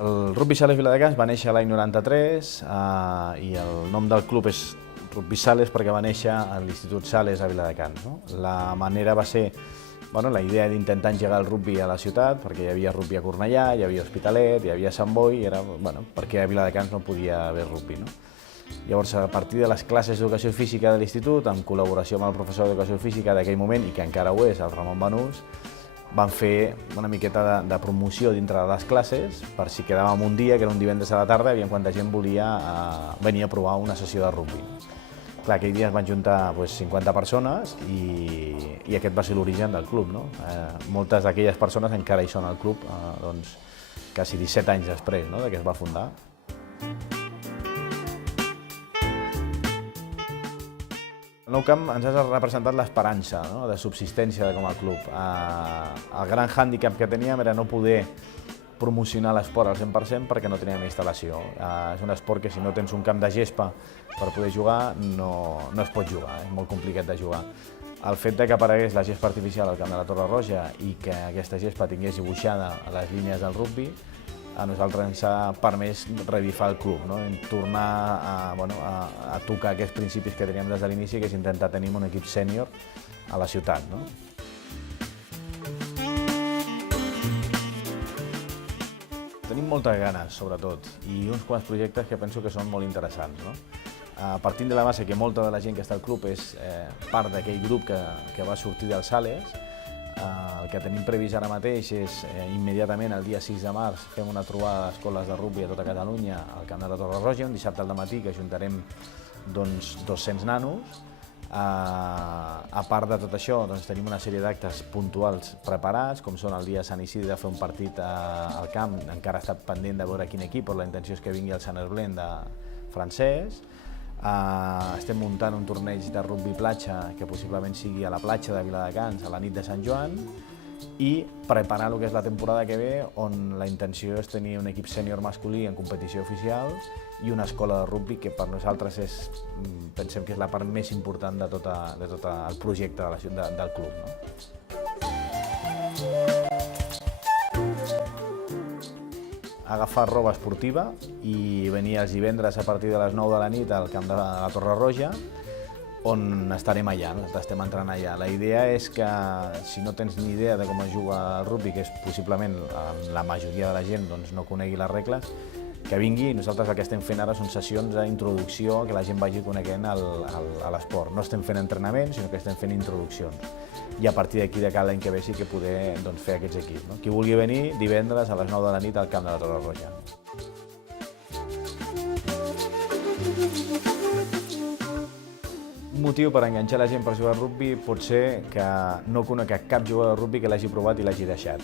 El Rugby Sales Viladecans va néixer l'any 93 i el nom del club és Rugby Sales perquè va néixer a l'Institut Sales a Viladecans. No? La manera va ser la idea d'intentar engegar el rugby a la ciutat, perquè hi havia rugby a Cornellà, hi havia Hospitalet, hi havia Sant Boi, i era perquè a Viladecans no podia haver rugby. No? Llavors, a partir de les classes d'educació física de l'institut, en col·laboració amb el professor d'educació física d'aquell moment, i que encara ho és, el Ramon Banús, van fer una miqueta de promoció dintre de les classes per si quedàvem un dia, que era un divendres a la tarda, i quanta gent volia venir a provar una sessió de rugby. Clar, aquell dia es van juntar 50 persones i aquest va ser l'origen del club. No? Moltes d'aquelles persones encara hi són al club, quasi 17 anys després que es va fundar. El nou camp ens ha representat l'esperança de subsistència com a club. El gran hàndicap que teníem era no poder promocionar l'esport al 100% perquè no teníem instal·lació. És un esport que si no tens un camp de gespa per poder jugar no es pot jugar, és molt complicat de jugar. El fet que aparegués la gespa artificial al camp de la Torre Roja i que aquesta gespa tingués dibuixada a les línies del rugby, a nosaltres ens ha permès revifar el club, tornar a tocar aquests principis que teníem des de l'inici, que és intentar tenir un equip sènior a la ciutat. Tenim moltes ganes, sobretot, i uns quants projectes que penso que són molt interessants. Partint de la base que molta de la gent que està al club és part d'aquell grup que va sortir del Sales. El que tenim previst ara mateix és immediatament el dia 6 de març fem una trobada d'escoles de rugby a tota Catalunya al camp de la Torre Roja, un dissabte al matí que ajuntarem 200 nanos. A part de tot això tenim una sèrie d'actes puntuals preparats, com són el dia de Sant Isidre de fer un partit al camp, encara ha estat pendent de veure quin equip, però la intenció és que vingui el Sant Herblen de francès. Estem muntant un torneig de rugby platja que possiblement sigui a la platja de Viladecans a la nit de Sant Joan i preparar el que és la temporada que ve, on la intenció és tenir un equip sènior masculí en competició oficial i una escola de rugby que per nosaltres pensem que és la part més important de tot el projecte del club. Agafar roba esportiva i venir els divendres a partir de les 9 de la nit al camp de la Torre Roja, on estarem allà, estem entrant allà. La idea és que si no tens ni idea de com es juga el rugby, que és possiblement la majoria de la gent no conegui les regles, que vingui. Nosaltres el que estem fent ara són sessions d'introducció, que la gent vagi coneguent a l'esport. No estem fent entrenament, sinó que estem fent introduccions. I a partir d'aquí, de cada any que ve, sí que poder fer aquests equips. Qui vulgui venir, divendres a les 9 de la nit al camp de la Torre Roja. Un motiu per enganxar la gent per jugar a rugby pot ser que no conec cap jugador de rugby que l'hagi provat i l'hagi deixat.